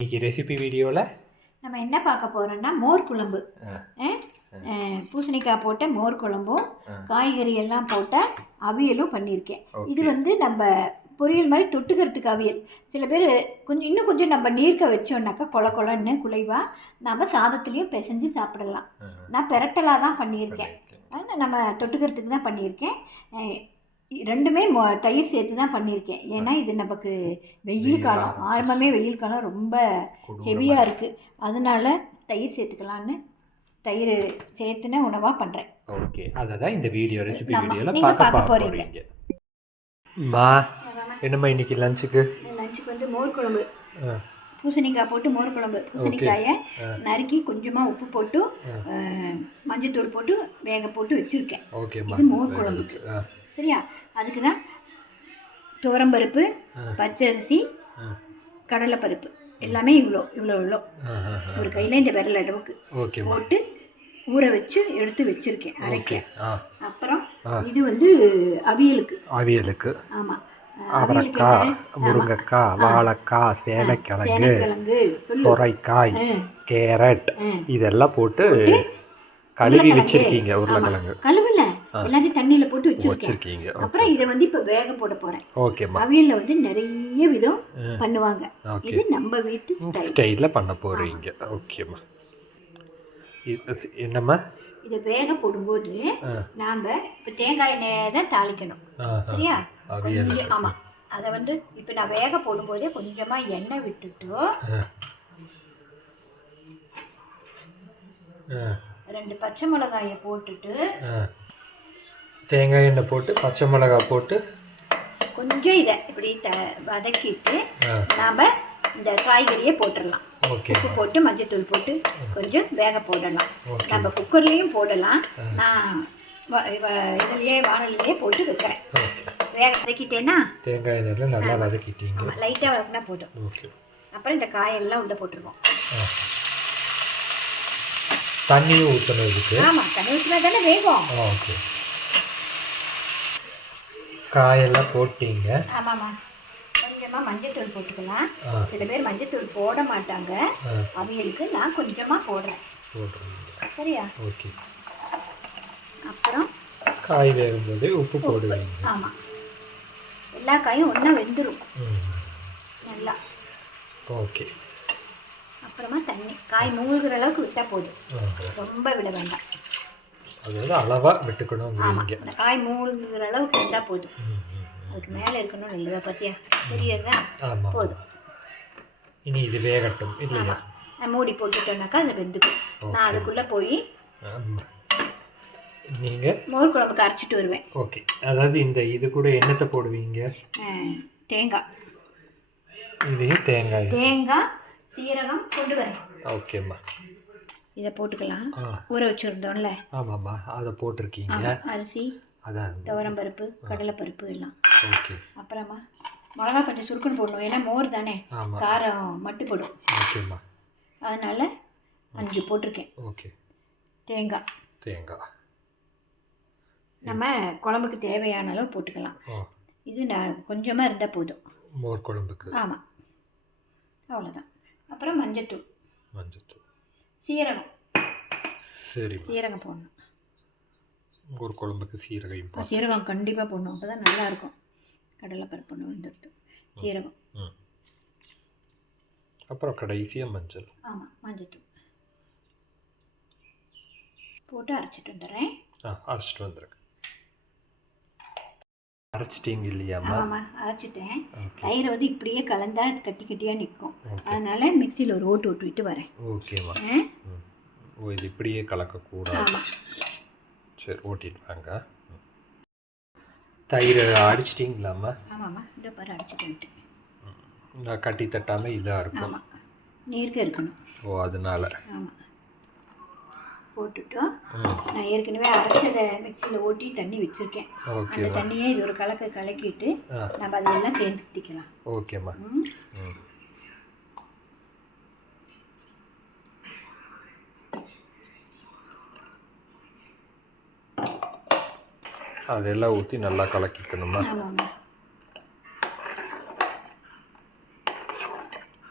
இன்னைக்கு ரெசிபி வீடியோவில் நம்ம என்ன பார்க்க போகிறோம்னா மோர் குழம்பு. பூசணிக்காய் போட்ட மோர் குழம்பும் காய்கறி எல்லாம் போட்ட அவியலும் பண்ணியிருக்கேன். இது வந்து நம்ம பொரியல் மாதிரி தொட்டுக்கிறதுக்கு அவியல். சில பேர் கொஞ்சம் இன்னும் கொஞ்சம் நம்ம நீர்க்க வச்சோம்னாக்கா கொல கொலன்னு குலைவாக நம்ம சாதத்துலேயும் பிசைஞ்சு சாப்பிடலாம். நான் பெரட்டலாக தான் பண்ணியிருக்கேன். நம்ம தொட்டுக்கிறதுக்கு தான் பண்ணியிருக்கேன். ரெண்டுமே தயிர் சேர்த்து தான் பண்ணியிருக்கேன். ஏன்னா இது நமக்கு வெயில் காலம். ஆரம்பமே வெயில் காலம். ரொம்ப ஹெவியாக இருக்குது அதனால தயிர் சேர்த்துக்கலான்னு தயிர் சேர்த்துன உணவாக பண்ணுறேன் ஓகே. அதை தான் இந்த வீடியோ ரெசிபி வீடியோவில் பார்க்க போகிறீங்க. மா என்னம்மா இன்னைக்கு லஞ்சுக்கு லஞ்சுக்கு வந்து மோர் குழம்பு. பூசணிக்காய் போட்டு மோர் குழம்பு. பூசணிக்காயை நறுக்கி கொஞ்சமாக உப்பு போட்டு அஹ், மஞ்சத்தூள் போட்டு வேக போட்டு வச்சுருக்கேன். இது மோர் குழம்புக்கு. சரியா? அதுக்கு தான் துவரம்பருப்பு பச்சரிசி கடலைப்பருப்பு. எல்லாமே இவ்வளோ இவ்வளோ இவ்வளோ ஒரு கையில் இந்த விரல் அளவுக்கு. போட்டு ஊற வச்சு எடுத்து வச்சுருக்கேன் அரைக்க. அப்புறம் இது வந்து அவியலுக்கு. அவியலுக்கு. ஆமாம் அவரைக்காய் முருங்கைக்காய் வாழைக்காய் சேனைக்கிழங்கு கிழங்கு சொரைக்காய் கேரட் இதெல்லாம் போட்டு கழுவி வச்சிருக்கீங்க உருளைக்கிழங்கு. கழுவுல? எல்லாத்தையும் தண்ணியில போட்டு வச்சிருக்கீங்க. அப்புறம் இதை வந்து இப்ப வேக போட போறேன். ஓகேம்மா. அவியல்ல வந்து நிறைய விதம் பண்ணுவாங்க. ஓகே. இது நம்ம வீட்டு ஸ்டைல். ஸ்டைலில் பண்ண போகிறீங்க ஓகேம்மா. என்னம்மா? இதை வேக போடும்போது நாம இப்ப தேங்காய் எண்ணெயை தான் தாளிக்கணும். சரியா? அவியல் கொஞ்சம் ஆமா. அதை வந்து இப்ப நான் வேக போடும்போதே கொஞ்சமா எண்ணெய் விட்டுட்டு ரெண்டு பச்சை மிளகாயை போட்டுட்டு. தேங்காய் எண்ணெய் போட்டு பச்சை மிளகாய் போட்டு கொஞ்சம் இதை இப்படி த வதக்கிட்டு. நாம் இந்த காய்கறியை போட்டுடலாம். ஓகே. உப்பு போட்டு மஞ்சத்தூள் போட்டு கொஞ்சம் வேக போடலாம். நம்ம குக்கர்லேயும் போடலாம். நான் இதுலயே வானலிலேயே போட்டு வைக்கிறேன். வேக வதக்கிட்டேன்னா? தேங்காய் எண்ணெயில் நல்லா வதக்கிட்டீங்க. லைட்டாக வதக்கினா போதும். ஓகே. அப்புறம் இந்த காயெல்லாம் உள்ள போட்டுருவோம். தண்ணியும் ஊற்றணும் இதுக்கு. ஆமாம் தண்ணி ஊற்றினா தானே வேகும். ஓகே. காயெல்லாம் போட்டீங்க. ஆமாம்மா. கொஞ்சமாக மஞ்சத்தூள் போட்டுக்கலாம். சில பேர் மஞ்சத்தூள் போட மாட்டாங்க. அவியலுக்கு நான் கொஞ்சமாக போடுறேன். சரியா? ஓகே. அப்புறம்? காய் வேகும்போது உப்பு போடுவீங்க. ஆமாம் எல்லா காயும் ஒன்றா வெந்துடும் நல்லா. ஓகே. அப்புறமா தண்ணி. காய் மூழ்கிற அளவுக்கு விட்டால் போதும். ரொம்ப விட வேண்டாம். அதாவது அளவாக விட்டுக்கணும் ஆமாம் இந்த காய் மூழ்கிற அளவுக்கு இருந்தால் போதும். அதுக்கு மேலே இருக்கணும் நல்லதா பார்த்தியா தெரியறதா ஆமாம் போதும். இனி இது வேகட்டும் இல்லையா? நான் மூடி போட்டுட்டோம்னாக்கா அது வெந்துக்கும் நான் அதுக்குள்ளே போய் நீங்கள் மோர் குழம்புக்கு அரைச்சிட்டு வருவேன். ஓகே. அதாவது இந்த இது கூட என்னத்தை போடுவீங்க? தேங்காய். இதையும் தேங்காய். தேங்காய் சீரகம் கொண்டு வரேன். ஓகேம்மா. இதை போட்டுக்கலாம். ஊற வச்சுருந்தோம்ல. ஆமாம்மா அதை போட்டிருக்கீங்க. அரிசி அதான். துவரம்பருப்பு கடலைப்பருப்பு எல்லாம். ஓகே. அப்புறமா மிளகா கொஞ்சம் சுருக்குன்னு போடணும். ஏன்னா மோர் தானே. காரம் மட்டுப்படும். ஓகேம்மா. அதனால் அஞ்சு போட்டிருக்கேன். ஓகே. தேங்காய். தேங்காய். நம்ம குழம்புக்கு தேவையான அளவு போட்டுக்கலாம். இது நான் கொஞ்சமாக இருந்தால் போதும். மோர் குழம்புக்கு. ஆமாம் அவ்வளோதான் அப்புறம் மஞ்சத்தூள். மஞ்சத்தூள். சீரகம். சரிம்மா. சீரகம் போடணும். மோர் குழம்புக்கு சீரகையும் பா சீரகம் கண்டிப்பாக போடணும். அப்போ தான் நல்லாயிருக்கும். கடலைப்பருப்பு வந்துடுது. சீரகம். ம். அப்புறம் கடைசியாக மஞ்சள். ஆமாம் மஞ்சத்தூள் போட்டு அரைச்சிட்டு வந்துடுறேன். ஆ அரைச்சிட்டு வந்துருங்க அரைச்சிட்டீங்க இல்லையாம்மா ஆமாம்மா அரைச்சிட்டேன். தயிரை வந்து இப்படியே கலந்தா கட்டி கட்டியாக நிற்கும் அதனால் மிக்சியில் ஒரு ஓட்டு ஓட்டு விட்டு வரேன் ஓகேம்மா ஓ இது இப்படியே கலக்கக்கூடாது. ஆமாம் சரி ஓட்டிட்டு வாங்க. தயிர் அடிச்சிட்டிங்களாம்மா ஆமாம்மா இந்த பாரு வந்துட்டேன். நான் கட்டி தட்டாமல் இதாக இருக்கும். ஆமாம் நீர்க்க இருக்கணும். ஓ அதனால. ஆமாம் போட்டுட்டோம். ம் நான் ஏற்கனவே அரைச்சதை மிக்சியில் ஓட்டி தண்ணி வச்சுருக்கேன். அந்த தண்ணியை இது ஒரு கலக்க கலக்கிட்டு நம்ம அதையெல்லாம் சேர்த்துக்கலாம் ஓகேம்மா அதெல்லாம் ஊற்றி நல்லா கலக்கிக்கணுமா?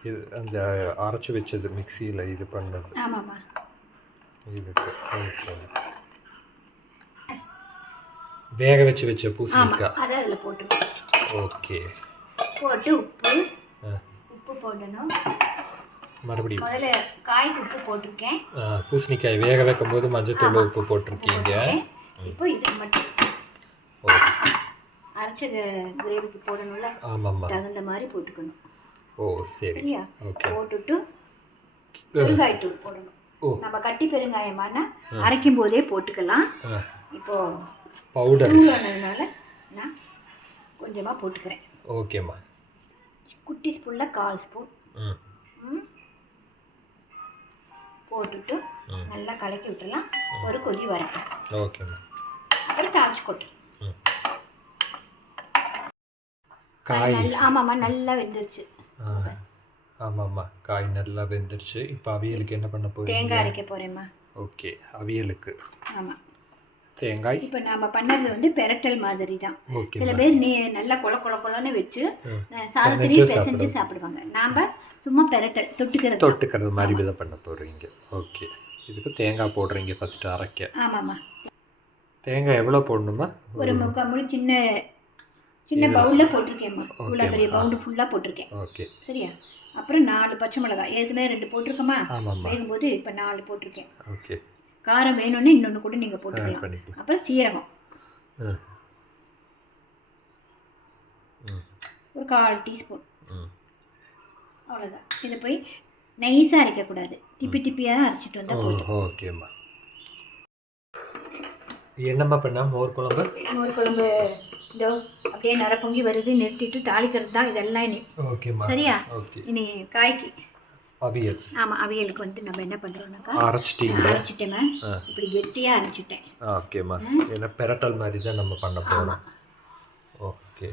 இது அந்த அரைச்சி வச்சது மிக்சியில் இது பண்ணது ஆமாம்மா. வேக வச்சு வச்ச பூசணிக்காய். அதை அதில் போட்டுருவோம் ஓகே. போட்டு உப்பு உப்பு போடணும். மறுபடியும். முதல்ல காய்க்கு உப்பு போட்டிருக்கேன். பூசணிக்காய் வேக வைக்கும் போது மஞ்சத்தூள் உப்பு போட்டிருக்கீங்க. இப்போ இது மட்டும். அரைச்ச கிரேவிக்கு போடணும்ல? ஆமாம்மா. தகுந்த மாதிரி போட்டுக்கணும். ஓ சரி. ஓகே. போட்டுட்டு பெருங்காயத்தூள் போடணும். நம்ம கட்டி பெருங்காயமான அரைக்கும் போதே போட்டுக்கலாம். இப்போ பவுடர் தூளானதுனால நான் கொஞ்சமாக போட்டுக்கிறேன். ஓகேம்மா. குட்டி ஸ்பூனில் கால் ஸ்பூன். போட்டுட்டு. நல்லா கலக்கி விட்டுறலாம் ஒரு கொதி வரட்டும். ஓகேம்மா. அப்புறம் தாளிச்சு கொட்டு ஆமாம்மா நல்லா வெந்துருச்சு. ஆமாம்மா. காய் நல்லா வெந்துருச்சு. இப்போ அவியலுக்கு என்ன பண்ண போறீங்க? தேங்காய் அரைக்க போகிறேம்மா ஓகே. அவியலுக்கு. ஆமாம் தேங்காய்? இப்போ நாம் பண்ணது வந்து பெரட்டல் மாதிரி தான் சில பேர் நீ நல்லா கொல கொல கொலன்னு வச்சு சாதத்துலேயும் பிசைஞ்சு சாப்பிடுவாங்க. நாம் சும்மா பெரட்டல் தொட்டுக்கிறது தொட்டுக்கிறது மாதிரி விதை பண்ண போகிறீங்க ஓகே. இதுக்கு தேங்காய் போடுறீங்க ஃபஸ்ட்டு அரைக்க. ஆமாம்மா. தேங்காய் எவ்வளோ போடணுமா ஒரு முக்கால் முழு சின்ன சின்ன பவுலில் போட்டிருக்கேம்மா. இவ்வளோ. பெரிய பவுண்டு ஃபுல்லாக போட்டிருக்கேன். ஓகே. சரியா? அப்புறம் நாலு பச்சை மிளகாய் ஏற்கனவே ரெண்டு போட்டிருக்கோமா? வேகும்போது இப்போ நாலு போட்டிருக்கேன். ஓகே. காரம் வேணும்னு இன்னொன்று கூட நீங்கள் போட்டுக்கலாம். அப்புறம் சீரகம். ஒரு கால் டீஸ்பூன். ம். அவ்வளோதான் இதை போய் நைஸாக அரைக்கக்கூடாது. திப்பி திப்பியாக அரைச்சிட்டு வந்தால் போதும். ஓகேம்மா. என்னம்மா பண்ணா? மோர் குழம்பு? மோர் குழம்பு இதோ அப்படியே நர பொங்கி வருது நிறுத்திட்டு தாளிக்கிறது தான் இதெல்லாம் இனி. சரியா? ஓகே. இனி காய்க்கு. அவியல். ஆமாம் அவியலுக்கு வந்து நம்ம என்ன பண்ணுறோம்னாக்கா அரைச்சிட்டீங்க அரைச்சிட்டேன் ஆ. இப்படி கெட்டியாக அரைச்சிட்டேன். ஓகேம்மா ஏன்னா பெரட்டல் மாதிரி தான் நம்ம பண்ண போகிறோம் ஓகே.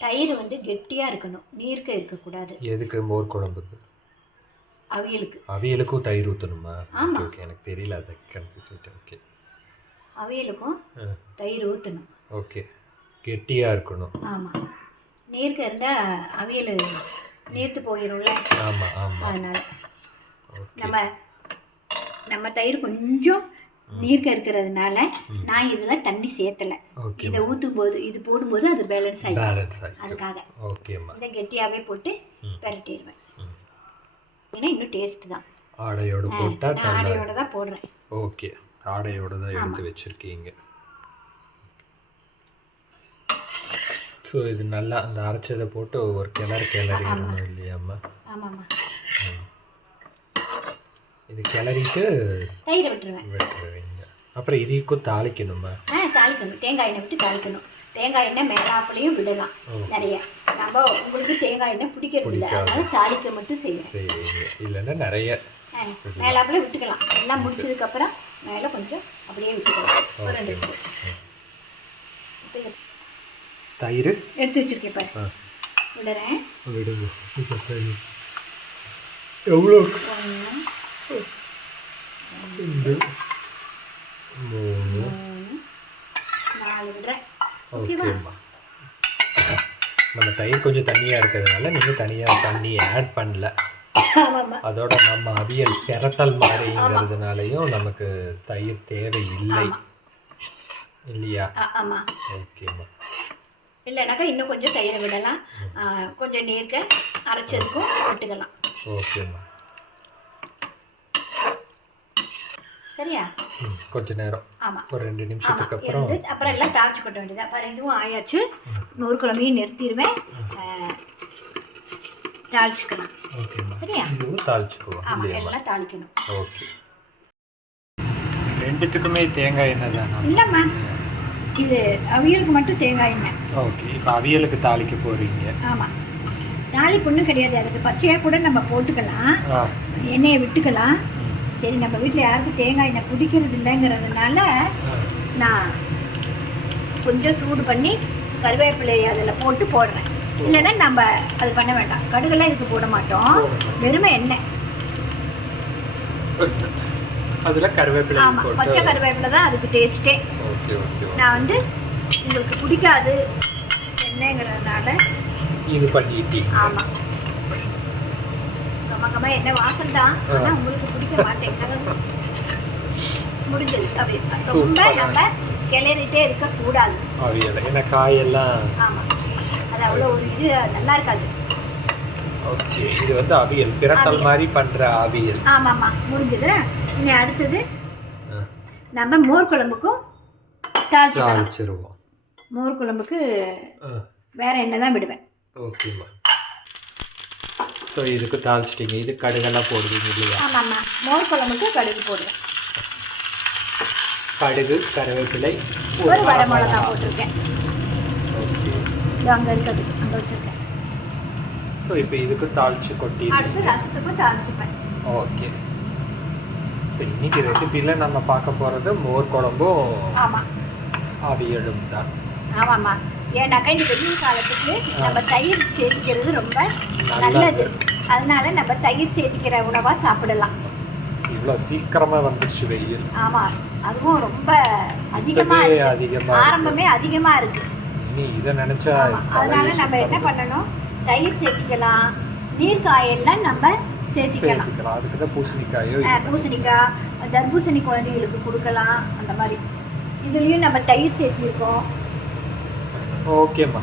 தயிர் வந்து கெட்டியாக இருக்கணும். நீர்க்க இருக்கக்கூடாது. எதுக்கு மோர் குழம்புக்கு? அவியலுக்கு. அவியலுக்கும் தயிர் ஊற்றணுமா. Okay okay. எனக்கு தெரியல அதை கன்ஃபியூஸ் ஆகிட்டேன் ஓகே. அவியலுக்கும் தயிர் ஊற்றணும் ஓகே. கெட்டியாக இருக்கணும். ஆமாம் நீர்க்க இருந்தால் அவியல் நீர்த்து போயிடும்ல ஆமாம் ஆமாம் அதனால். நம்ம நம்ம தயிர் கொஞ்சம் நீர்க்க இருக்கிறதுனால நான் இதில் தண்ணி சேர்த்தலை. இதை ஊற்றும் போது இது போடும்போது அது பேலன்ஸ் ஆகிடும் அதுக்காக. இதை கெட்டியாகவே போட்டு. பெரட்டிடுவேன். ஏன்னா இன்னும் டேஸ்ட் தான். ஆடையோடு போட்டால் ஆடையோட தான் போடுறேன். ஓகே. ஆடையோட தான் எடுத்து வச்சுருக்கீங்க. ஸோ இது நல்லா அந்த அரைச்சதை போட்டு ஒரு கிளறு கிளறிடணும் இல்லையாம்மா ஆமாம்மா. இது கிளறிட்டு தயிரை விட்டுருவேன். விட்டுருவீங்க. அப்புறம் இதுக்கும் தாளிக்கணுமா? ஆ தாளிக்கணும். தேங்காய் எண்ணெய் விட்டு தாளிக்கணும். தேங்காய் எண்ணெய் மேலாப்புலையும் விடலாம். நிறைய. நம்ம உங்களுக்கு தேங்காய் எண்ணெய் பிடிக்கிறது இல்லை. அதனால தாளிக்க மட்டும் செய்வேன். செய்வீங்க. இல்லைன்னா நிறைய மேலாப்புல விட்டுக்கலாம். எல்லாம் முடிச்சதுக்கப்புறம் மேலே கொஞ்சம் அப்படியே விட்டுக்கலாம். ஒரு ரெண்டு தயிர். எடுத்து வச்சிருக்கேன் பாரு. விடுறேன். விடுங்க எவ்வளோ? ரெண்டு மூணு. மூணு நாலு விடுறேன். ஓகேவா? நம்ம தயிர் கொஞ்சம் தண்ணியாக இருக்கிறதுனால நீங்கள் தனியாக தண்ணி ஆட் பண்ணல. அதோட நம்ம அவியல் பெரட்டல் மாதிரிங்கிறதுனாலையும் நமக்கு தயிர் தேவை இல்லை இல்லையா? ஆமாம் ஓகேம்மா இல்லைனாக்கா இன்னும் கொஞ்சம் தயிரை விடலாம். கொஞ்சம் நீர்க்க அரைச்சதுக்கும் விட்டுக்கலாம். ஓகேம்மா சரியா? கொஞ்ச நேரம். ஆமாம் ஒரு ரெண்டு நிமிஷத்துக்கு அப்புறம். அப்புறம் எல்லாம் தாளிச்சு கொட்ட வேண்டியதான் பாரு இதுவும் ஆயாச்சு. நூறு குழம்பையும் நிறுத்திடுவேன். ஓகேம்மா. சரியா? ஆமாம் எல்லாம் தாளிக்கணும். ஓகே. ரெண்டுத்துக்குமே தேங்காய் எண்ணெய் தானா? இல்லைம்மா. இது அவியலுக்கு மட்டும் தேங்காய் எண்ணெய். ஓகே. இப்போ அவியலுக்கு தாளிக்க போகிறீங்க ஆமாம் தாளிப்பு ஒன்றும் கிடையாது. அதுக்கு பச்சையாக கூட நம்ம போட்டுக்கலாம். எண்ணெயை விட்டுக்கலாம். சரி நம்ம வீட்டில் யாருக்கும் தேங்காய் எண்ணெய் பிடிக்கிறது இல்லைங்கிறதுனால. நான் கொஞ்சம் சூடு பண்ணி கருவேப்பிலை அதில் போட்டு போடுறேன். இல்லைன்னா நம்ம அது பண்ண வேண்டாம். கடுகெல்லாம் இதுக்கு போட மாட்டோம். வெறுமை எண்ணெய் அதில் கருவேப்பிலை ஆமாம் பச்சை கருவேப்பிலை தான் அதுக்கு டேஸ்ட்டே ஓகே நான் வந்து உங்களுக்கு பிடிக்காது எண்ணெய்ங்கிறதுனால இது பண்ணிட்டீங்க ஆமாம் கமகமா என்ன வாசம் தான். ஆனால் உங்களுக்கு பிடிக்க மாட்டேங்கிறது முடிஞ்சது. அப்படி ரொம்ப. நம்ம கிளறிட்டே இருக்கக்கூடாது. ஏன்னா காயெல்லாம் ஆமாம் அது அவ்வளோ ஒரு இது நல்லா இருக்காது. ஓகே இது வந்து அவியல். பிரட்டல். மாதிரி பண்ற அவியல். ஆமாம்மா முடிஞ்சது. இனி அடுத்தது நம்ம மோர் குழம்புக்கும் தாளிச்சிருவோம். மோர் குழம்புக்கு வேற எண்ணெய் தான் விடுவேன். ஓகேம்மா. ஸோ இதுக்கு தாளிச்சிட்டிங்க. இது கடுகெல்லாம் போடுவீங்க இல்லையா? ஆமாம்மா மோர் குழம்புக்கு கடுகு போடுவேன். கடுகு கருவேப்பிலை ஒரு வர மிளகா போட்டிருக்கேன். அங்கே இருக்குது அங்கே வச்சுருக்கேன். ஸோ இப்போ இதுக்கு தாளிச்சு கொட்டி அடுத்து ரசத்துக்கும் தாளிச்சுப்பேன். ஓகே ஸோ இன்னைக்கு ரெசிபியில் நம்ம பார்க்க போகிறது மோர் குழம்பும் ஆமாம் அவியலும் தான். ஆமாம்மா. ஏன்னாக்கா இந்த வெயில் காலத்துக்கு நம்ம தயிர் சேர்த்துக்கிறது ரொம்ப நல்லது. அதனால நம்ம தயிர் சேர்த்துக்கிற உணவாக சாப்பிடலாம். இவ்வளோ சீக்கிரமாக வந்துடுச்சு வெயில். ஆமாம் அதுவும் ரொம்ப அதிகமாக இப்பவே இருக்கு. அதிகமா ஆரம்பமே அதிகமாக இருக்கு. நீ இதை நினச்சா அதனால நம்ம என்ன பண்ணணும்? தயிர் சேர்த்துக்கலாம். நீர்க்காயெல்லாம் நம்ம சேர்த்துக்கலாம். அதுக்கு தான் பூசணிக்காயோ பூசணிக்காய் தர்பூசணி குழந்தைகளுக்கு கொடுக்கலாம். அந்த மாதிரி. இதுலேயும் நம்ம தயிர் சேர்த்திருக்கோம். ஓகேம்மா.